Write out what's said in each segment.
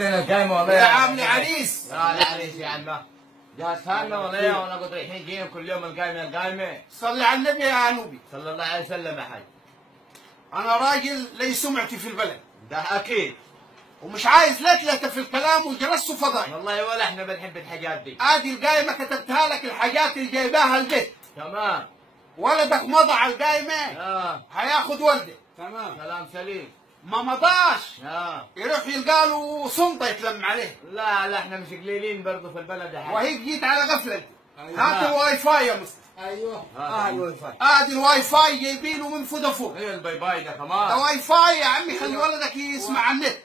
لنا القايمه والله يا عم العريس. لا العريس يا عم جهزها لنا والله ولا قد رايحين جايين كل يوم القايمه. صلي على النبي يا نوبي. صلى الله عليه وسلم يا حاج. انا راجل لي سمعتي في البلد، ده اكيد ومش عايز لتلته في الكلام وجرس وفضايح. والله ولا احنا بنحب الحاجات دي. ادي القايمه كتبتها لك، الحاجات اللي جايباها البيت. تمام. ولدك مضى على القايمه هياخد ورده. تمام كلام سليم. ما مضاش يروح يلقى له سلطه يتلم عليه. لا احنا مش قليلين برضه في البلد يا حاج. وهيك جيت على غفله. هات الواي فاي يا مصطفى. ايوه الواي فاي. ادي الواي فاي جايبينه من فودافون. ايه الباي باي ده كمان؟ ده واي فاي يا عمي، خلي ولدك يسمع على النت.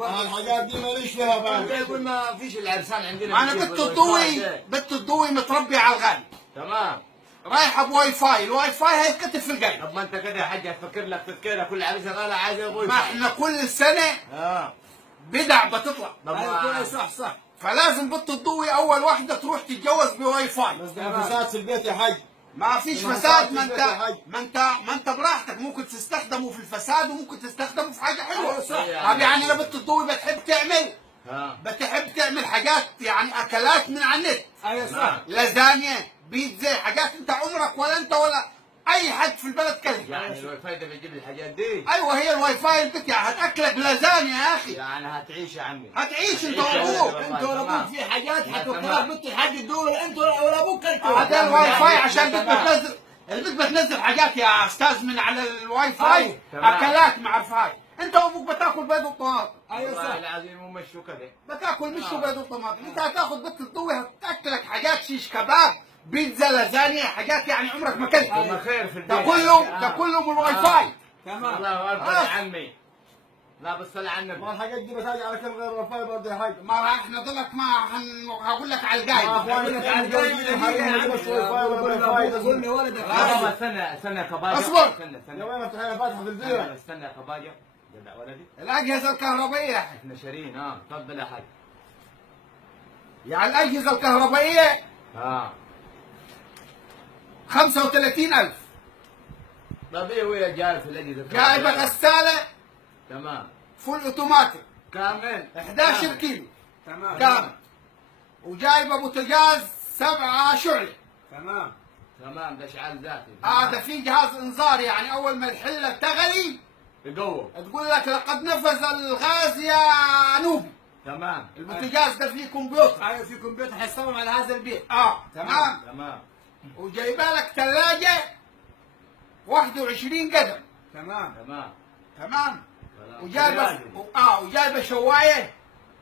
الحاجات دي ماليش فيها بقى. يقول ما فيش العرسان عندنا. انا بنت الضوي متربي على الغالي. تمام. رايحه بواي فاي، الواي فاي هيتكتب في القايمه. طب ما انت كده يا حاج هتفكر لك تفكيره كل عريسه غالي عايزه واي ما فاي. احنا كل سنه بدع بتطلع. طب صح. فلازم بنت الضوي اول واحده تروح تتجوز بواي فاي. بس ده فساد في البيت يا حاج. ما فيش فساد. ما انت براحتك، ممكن تستخدمه في الفساد وممكن تستخدمه في حاجه حلوه. صح. يعني انا بنت الضوي بتحب تعمل حاجات، يعني اكلات من على النت. ايوه صح. لازانيا، بيتزا، حاجات انت عمرك ولا انت ولا اي حد في البلد كلها. يعني الواي فاي ده بيجيب الحاجات دي. ايوه هي الواي فاي البيت، يعني هتاكلك لازانيا يا اخي. يعني هتعيش يا عمي. هتعيش انت وابوك. انت ولا ابوك في حاجات حتوكلها بنت الحاج الدول، انت ولا ابوك انتوا. هذا الواي فاي عشان البيت بتنزل حاجات يا استاذ من على الواي فاي، اكلات ما عرفهاش. انت وابوك بتاكل بيض وطماطم. ايوه صح. العظيم ومشوا كده. بتاكل مش وبيض وطماطم. انت هتاخذ بنت الضوي هتاكلك حاجات شيش كباب، بيتزا، لازانيا، حاجات يعني عمرك ما اكلتها. ما خير في البيت. ده كله من الواي فاي. تمام. الله اكبر يا عمي. لا بالصلاة على النبي. ما الحاجات دي بتاجي على كم غير الواي فاي برضه يا حاج. ما احنا ضلك ما هقول لك على القايمه. هقول لك على القايمه. قول لي ولدك. استنى كباجة. اصبر. يا وين الحين فاتحه في البيت. استنى كباجة. جدع ولدي. الاجهزه الكهربائيه احنا شارين تفضل يا حاج. يعني الاجهزه الكهربائيه 35,000. طب ايه ويا جاي في الاجهزه؟ جايبه غساله تمام فول اوتوماتيك كامل 11 كيلو تمام كامل، وجايبه بوتاجاز 7 شعله. تمام ده اشعال ذاتي. هذا في جهاز انذار، يعني اول ما الحله تغلي يقوم تقول لك لقد نفذ الغاز يا نوبي. تمام. البوتاجاز ده فيه كمبيوتر. ايوه في كمبيوتر حيصمم على هذا البيت. تمام. وجايبه لك ثلاجه 21 قدم. تمام. وجايبه شوايه.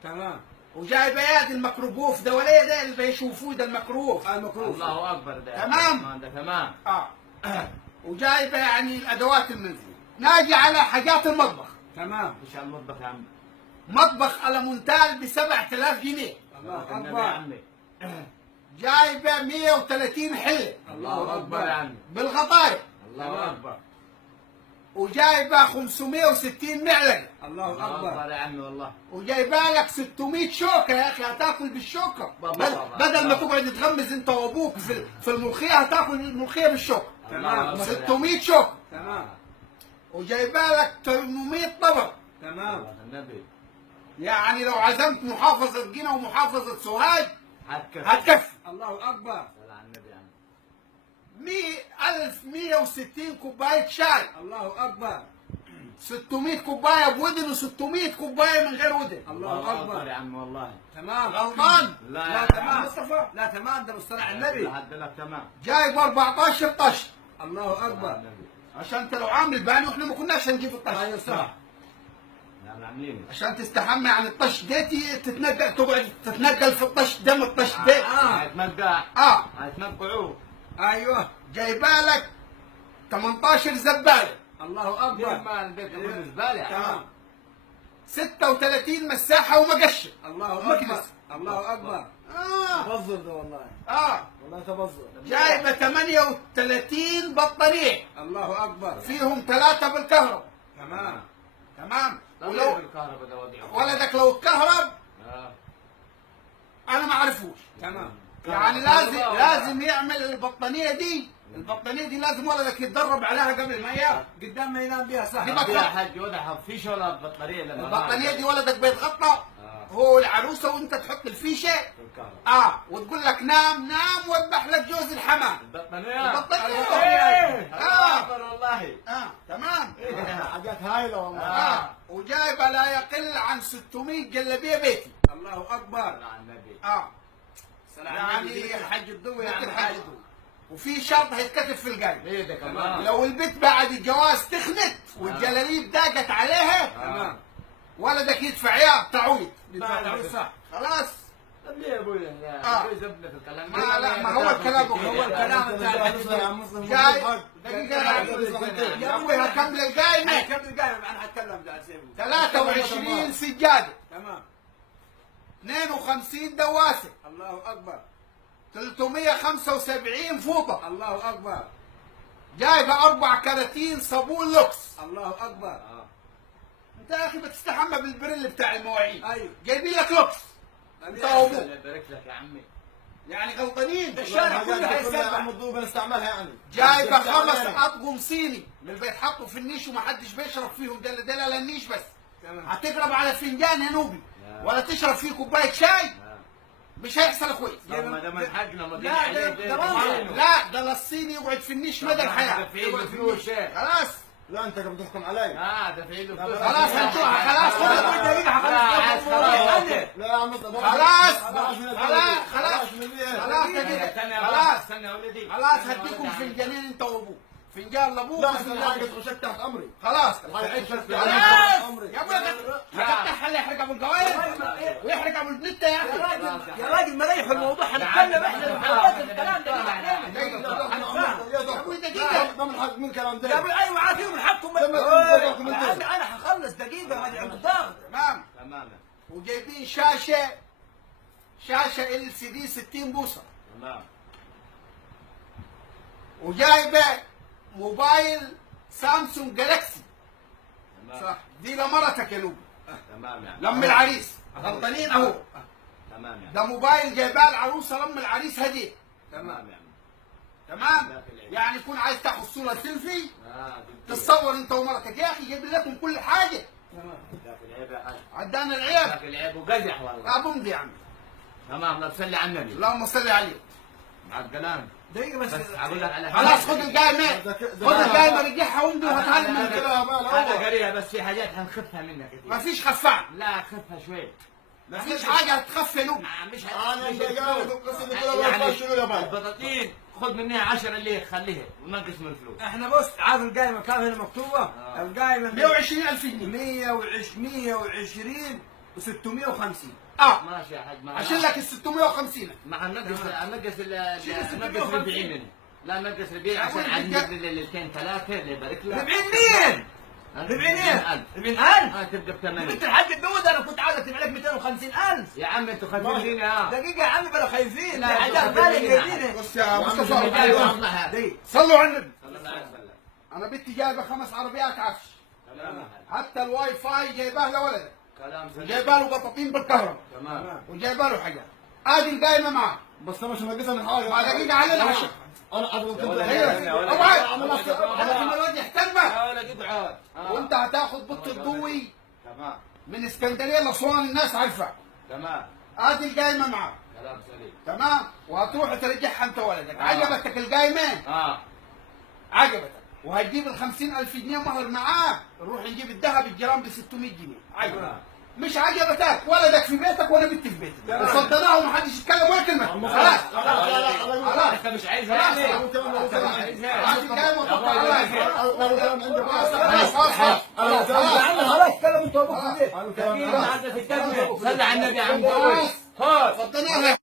تمام. وجايبه يد الميكروبوف ده، ولا ده اللي بيشوفوه ده الميكروبوف. الله اكبر ده. تمام. ده تمام. وجايبه يعني الادوات المنزل. ناجي على حاجات المطبخ. تمام. ايش على المطبخ يا عم؟ مطبخ المونتال ب 7000 جنيه. الله اكبر يا عمي. جايبه 130 حله. الله اكبر يا عمي. بالغطايا. الله اكبر. وجايبه 560 معلقه. الله اكبر يا عمي والله. وجايبه لك 600 شوكه يا اخي، هتاكل بالشوكه. بدل ما تقعد تغمز انت وابوك في الملوخيه، هتاكل الملوخيه بالشوكه. تمام. 600 شوكه. تمام. وجايبه لك 800 طبق. تمام. النبي. يعني لو عزمت محافظه قنا ومحافظه سوهاج هتكفي. الله اكبر. على النبي يا عم. 1160 كوبايه شاي. الله اكبر. 600 كوبايه بودن و600 كوبايه من غير ودن. الله اكبر يا عم والله. تمام. غلطان؟ لا تمام مصطفى. لا تمام، ده بالصلاه على النبي. لحد لك تمام. جايب 14 طش. الله اكبر. عشان انت لو عامل باني واحنا ما كناش هنجيب الطش. ايوه صح. لا عاملين. عشان تستحمى عن الطش ديتي تتنقل، تقعد تتنقل في الطش دم الطش ديت. هيتنقع. هيتنقعوه. ايوه. جايبالك 18 زباله. الله اكبر. ما البيت كله زباله. تمام. 36 مساحه ومقشه. الله اكبر. الله اكبر. تبذر ده والله. والله تبذر. جايبه 38 بطاريه. الله اكبر. فيهم 3 بالكهرباء. تمام. ولو بالكهرباء ده وضعه. ولدك لو اتكهرب انا ما اعرفوش. تمام. يعني لازم يعمل البطانيه دي البطانيه دي لازم ولدك يتدرب عليها قبل ما ينام. قدام ما ينام بيها صح. دي يا حاج وضع فيش ولا بطاريه لما البطانيه دي ولدك بيتغطى هو العروسه وانت تحط الفيشه وتقول لك نام نام واذبح لك جوز الحمام. البطانيه البطانيه والله تمام. حاجات هايله والله. وجايبه لا يقل عن 600 جلابيه بيتي. الله اكبر. على النبي. يعني الحاج الضوي يعني الحاج الضوي. وفي شرط هيتكتب في القلب. ايه ده كمان؟ لو البنت بعد الجواز تخنت والجلاليب ضاقت عليها تمام. ولدك يدفع اياه تعويض. صح. خلاص. طب ليه يا ابوي؟ ابوي زبده في الكلام. ما هو الكلام هو الكلام جاي دقيقة يا ابوي هكمل القايمة. كم القايمة انا هتكلم ده 23 سجادة. تمام. 52 دواسة. الله اكبر. 375 فوطة. الله اكبر. جايبة 4 كراتين صابون لوكس. الله اكبر. انت يا اخي بتستحمى بالبريل بتاع المواعين. ايوه. جايبين لك لوكس. انت وابوك. الله يبارك لك يا عمي. يعني غلطانين. الشارع كله هيسمع. الضوء بنستعملها يعني. جايبه 5 اطقم صيني من اللي بيتحطوا في النيش ومحدش بيشرب فيهم. ده لا النيش بس. تمام. هتقرب على فنجان يا نوبي ولا تشرب فيه كوبايه شاي مش هيحصل كويس. ما ده منهجنا ما لا ده للصيني يقعد في النيش مدى الحياه. دافعين له فلوس. خلاص لا انت كم تحكم علي. دافعين له فلوس. خلاص هنشوفها. خلاص لا يا عم خلاص استنى يا ولدي. خلاص هديكم فنجانين انت وابوك. فنجان لابوك لا الحاجه تخشك تحت امري. خلاص الحاجه تخشك خلاص تحت امري. يا ابوي هتفتح حل يحرق ابو القوايد ويحرق ابو النت يا اخي. يا راجل مريح الموضوع هنتكلم احنا محاولات الكلام ده يا ابوي دقيقه ما من حق من الكلام ده. يا ابوي ايوه عارفين من حقكم. انا هخلص دقيقه ما عند الضغط. تمام. وجايبين شاشه LCD 60 بوصه. تمام. وجايبه موبايل سامسونج جالاكسي. صح. دي لمرتك يا لوبي. تمام يعني. لم العريس غلطانين اهو. تمام يعني. ده موبايل جايباه العروسه لم العريس هديه. تمام يعني. تمام. يعني يكون عايز تاخد صوره سيلفي تتصور انت ومرتك. يا اخي جايب لكم كل حاجه. ذاك العيب يا حاج. عدانا العيب. ذاك العيب وقزح والله. ابوم دي يا عم. تمام. لا تصلي على النبي. اللهم صل عليه. مع الكلام. دقيقه بس اقول لك على خلاص خد القايمه. خد القايمه رجعها وامضي وهتعلم من كده. انا قريها بس في حاجات حنخفها منك كثير. ما فيش خفاع. لا خفها شوي. ما فيش حاجه هتخف يا لوبي. مش انا جاوب قسم يعني شنو يا باي. البطاطين خذ منها 10 اللي خليها ونقص من الفلوس. احنا بص عارف القايمه كام هنا مكتوبه؟ القايمه 120,000 جنيه. 120 و650. ماشي يا حاج. عشان لك ال 650. مع نقص 40 منه. لا نقص 40 عشان عاد نجيب ليلتين ثلاثه اللي يبارك لك. 40 مين؟ 40,000 تبقى ب 8. انت الحاج الدود انا كنت عاوز ادفع لك 250,000. يا عم انتوا خايفين دقيقه يا عمي بلا خايفين. لا، حاجات لا، بالي لا. جايبينها. بص يا مصطفى دي صلوا على النبي. صلى الله عليه وسلم. انا بنتي جايبه 5 عربيات عفش. تمام. حتى الواي فاي جايباه لولدك. كلام سليم. جايبه له بطاطين بالكهرباء. تمام. وجايبه له حاجات. ادي القايمه معاه. بس انا مش ناقصها من حاجه. بعد دقيقه علينا عشان انا ابغى كنت اوعى الولد يحترمك. يا ولد اقعد. وانت هتاخد بط الضوي تمام. من اسكندريه لاسوان الناس عارفه. تمام. ادي القايمه معاه. كلام سليم. تمام. وهتروح ترجعها انت ولدك. عجبتك القايمه؟ عجبتك. وهتجيب ال 50,000 جنيه مهر معاه. نروح نجيب الذهب الجرام ب 600 جنيه. عجبتك. مش عجبتك ولدك في بيتك وانا بنتي في بيتك. وصدقناه ومحدش يتكلم ولا كلمه. خلاص. خلاص. انت مش عايزها يعني. هذه القايمه وطبق عليها. خلاص كلام انت وابوك في البيت. صلي على النبي يا عم. صدقناها.